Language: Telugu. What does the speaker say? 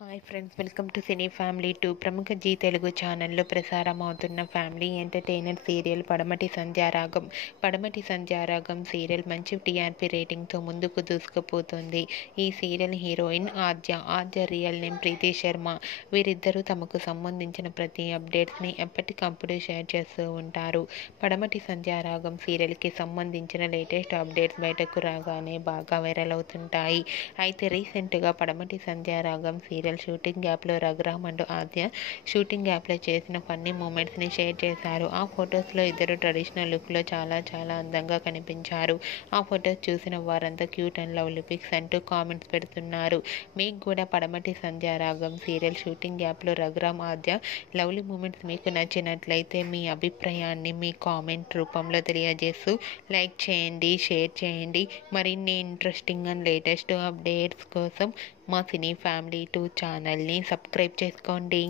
Hi friends, welcome to cine family 2. ప్రముఖ జీ తెలుగు ఛానల్లో ప్రసారం అవుతున్న ఫ్యామిలీ ఎంటర్టైనర్ సీరియల్ పడమటి సంధ్యారాగం. పడమటి సంధ్యారాగం సీరియల్ మంచి టీఆర్పీ రేటింగ్తో ముందుకు దూసుకుపోతుంది. ఈ సీరియల్ హీరోయిన్ ఆద్య రియల్ నేమ్ ప్రీతి శర్మ. వీరిద్దరూ తమకు సంబంధించిన ప్రతి అప్డేట్స్ని ఎప్పటికప్పుడు షేర్ చేస్తూ ఉంటారు. పడమటి సంధ్యారాగం సీరియల్కి సంబంధించిన లేటెస్ట్ అప్డేట్స్ బయటకు రాగానే బాగా వైరల్ అవుతుంటాయి. అయితే రీసెంట్గా పడమటి సంధ్యారాగం సీరియల్ షూటింగ్ గ్యాప్లో రఘురామ్ అండ్ ఆద్య షూటింగ్ గ్యాప్లో చేసిన ఫన్నీ మూమెంట్స్ని షేర్ చేశారు. ఆ ఫొటోస్లో ఇద్దరు ట్రెడిషనల్ లుక్లో చాలా అందంగా కనిపించారు. ఆ ఫొటోస్ చూసిన వారంతా క్యూట్ అండ్ లవ్లీ పిక్స్ అంటూ కామెంట్స్ పెడుతున్నారు. మీకు కూడా పడమటి సంధ్యారాగం సీరియల్ షూటింగ్ గ్యాప్లో రఘురామ్ ఆద్య లవ్లీ మూమెంట్స్ మీకు నచ్చినట్లయితే మీ అభిప్రాయాన్ని మీ కామెంట్ రూపంలో తెలియజేస్తూ లైక్ చేయండి, షేర్ చేయండి. మరిన్ని ఇంట్రెస్టింగ్ అండ్ లేటెస్ట్ అప్డేట్స్ కోసం మా సినీ ఫ్యామిలీ 2 ఛానల్ని సబ్స్క్రైబ్ చేసుకోండి.